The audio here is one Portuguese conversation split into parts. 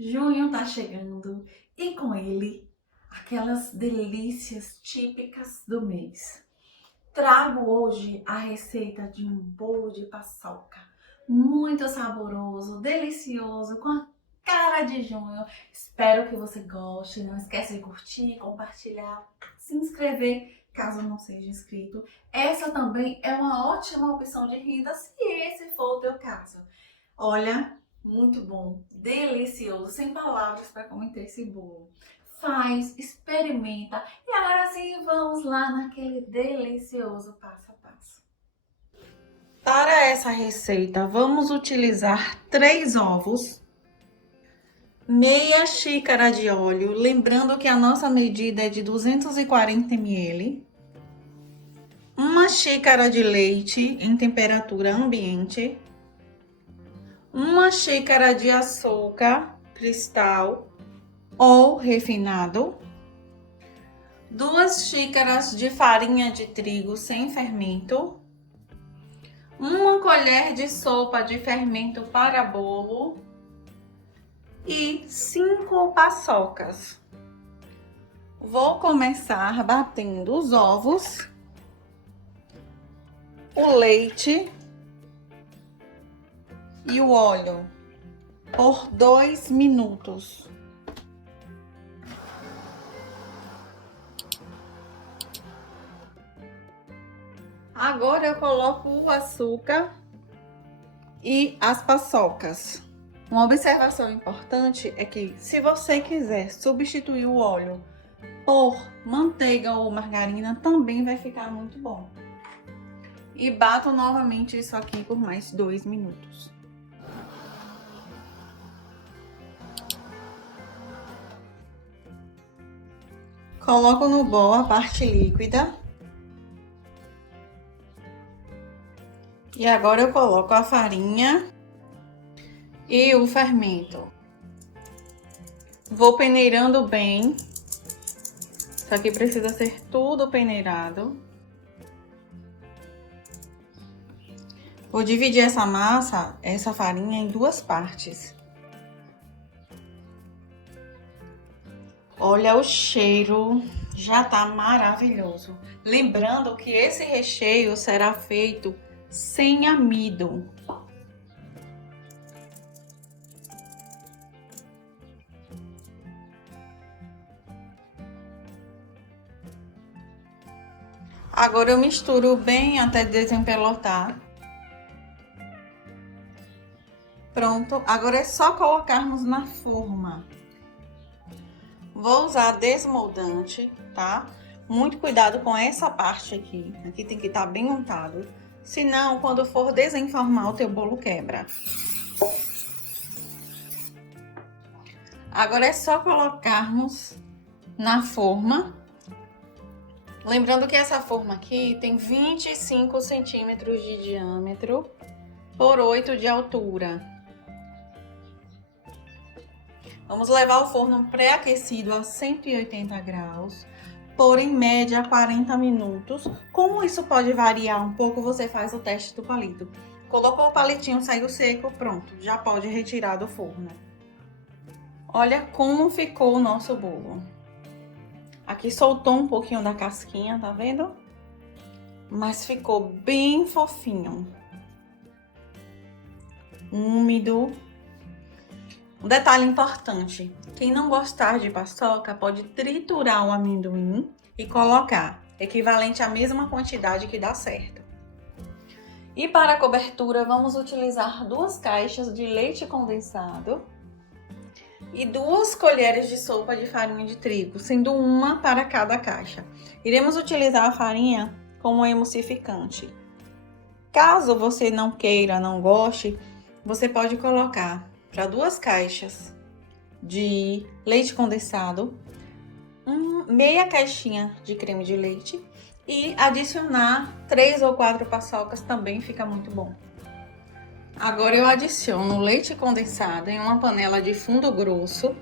Junho tá chegando e com ele aquelas delícias típicas do mês. Trago hoje a receita de um bolo de paçoca, muito saboroso, delicioso, com a cara de junho. Espero que você goste. Não esquece de curtir, compartilhar, se inscrever caso não seja inscrito. Essa também é uma ótima opção de renda se esse for o teu caso. Olha, muito bom, delicioso, sem palavras para comentar esse bolo. Faz, experimenta e agora sim vamos lá naquele delicioso passo a passo. Para essa receita, vamos utilizar 3 ovos, meia xícara de óleo, lembrando que a nossa medida é de 240 ml, uma xícara de leite em temperatura ambiente, uma xícara de açúcar cristal ou refinado, 2 xícaras de farinha de trigo sem fermento, uma colher de sopa de fermento para bolo e 5 paçocas. Vou começar batendo os ovos, o leite e o óleo por 2 minutos. Agora eu coloco o açúcar e as paçocas. Uma observação importante é que se você quiser substituir o óleo por manteiga ou margarina, também vai ficar muito bom. E bato novamente isso aqui por mais 2 minutos. Coloco no bol a parte líquida. E agora eu coloco a farinha e o fermento. Vou peneirando bem. Isso aqui precisa ser tudo peneirado. Vou dividir essa massa, essa farinha, em 2 partes. Olha o cheiro, já tá maravilhoso. Lembrando que esse recheio será feito sem amido. Agora eu misturo bem até desempelotar. Pronto, agora é só colocarmos na forma. Vou usar desmoldante, tá? Muito cuidado com essa parte aqui. Aqui tem que estar bem untado. Senão, quando for desenformar, o teu bolo quebra. Agora é só colocarmos na forma. Lembrando que essa forma aqui tem 25 centímetros de diâmetro por 8 de altura. Vamos levar ao forno pré-aquecido a 180 graus, por em média 40 minutos. Como isso pode variar um pouco, você faz o teste do palito. Colocou o palitinho, saiu seco, pronto, já pode retirar do forno. Olha como ficou o nosso bolo. Aqui soltou um pouquinho da casquinha, tá vendo? Mas ficou bem fofinho. Úmido. Um detalhe importante, quem não gostar de paçoca pode triturar o amendoim e colocar, equivalente à mesma quantidade que dá certo. E para a cobertura vamos utilizar 2 caixas de leite condensado e 2 colheres de sopa de farinha de trigo, sendo uma para cada caixa. Iremos utilizar a farinha como emulsificante. Caso você não queira, não goste, você pode colocar para 2 caixas de leite condensado, meia caixinha de creme de leite e adicionar 3 ou 4 paçocas, também fica muito bom. Agora eu adiciono leite condensado em uma panela de fundo grosso.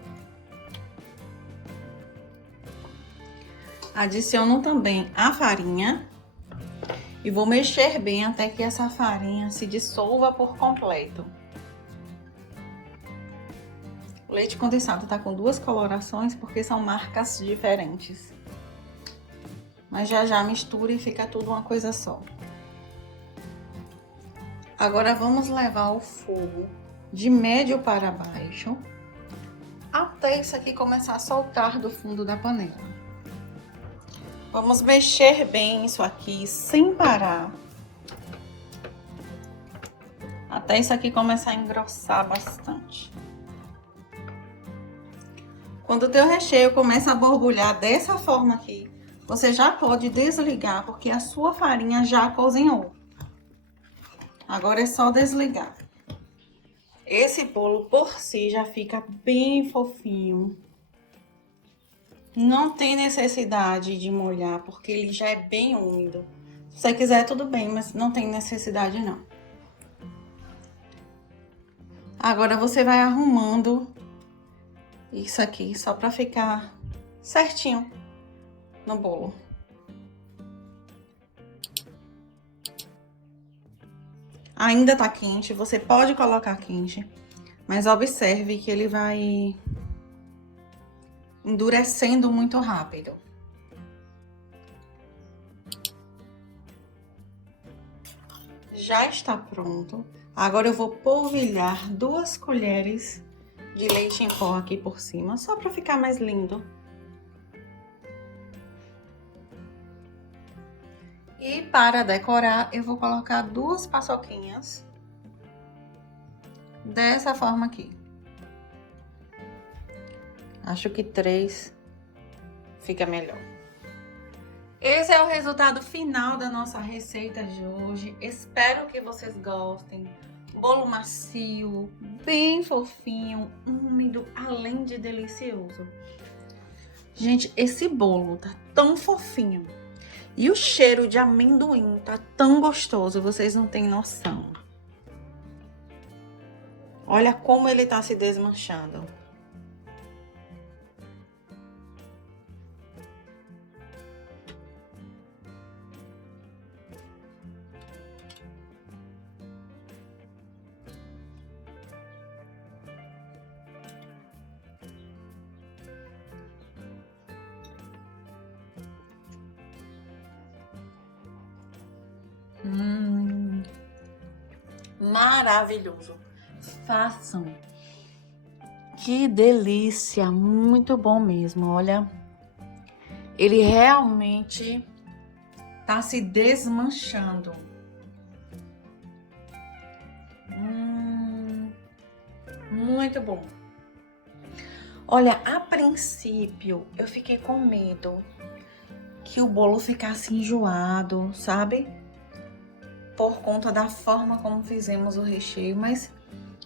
Adiciono também a farinha e vou mexer bem até que essa farinha se dissolva por completo. O leite condensado tá com duas colorações porque são marcas diferentes. Mas já mistura e fica tudo uma coisa só. Agora vamos levar o fogo de médio para baixo até isso aqui começar a soltar do fundo da panela. Vamos mexer bem isso aqui sem parar, até isso aqui começar a engrossar bastante. Quando o teu recheio começa a borbulhar dessa forma aqui, você já pode desligar, porque a sua farinha já cozinhou. Agora é só desligar. Esse bolo por si já fica bem fofinho. Não tem necessidade de molhar, porque ele já é bem úmido. Se você quiser, tudo bem, mas não tem necessidade não. Agora você vai arrumando isso aqui, só pra ficar certinho no bolo. Ainda tá quente, você pode colocar quente, mas observe que ele vai endurecendo muito rápido. Já está pronto. Agora eu vou polvilhar 2 colheres de leite em pó aqui por cima, só para ficar mais lindo. E para decorar, eu vou colocar 2 paçoquinhas dessa forma aqui. Acho que 3 fica melhor. Esse é o resultado final da nossa receita de hoje. Espero que vocês gostem. Bolo macio, bem fofinho, úmido, além de delicioso. Gente, esse bolo tá tão fofinho. E o cheiro de amendoim tá tão gostoso, vocês não têm noção. Olha como ele tá se desmanchando. Maravilhoso. Façam. Que delícia, muito bom mesmo, olha. Ele realmente tá se desmanchando. Muito bom. Olha, a princípio eu fiquei com medo que o bolo ficasse enjoado, sabe? Por conta da forma como fizemos o recheio, mas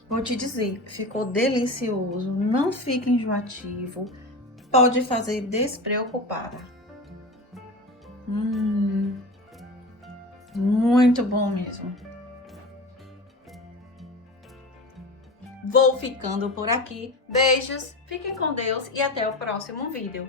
vou te dizer, ficou delicioso, não fica enjoativo, pode fazer despreocupada. Muito bom mesmo. Vou ficando por aqui. Beijos, fiquem com Deus e até o próximo vídeo.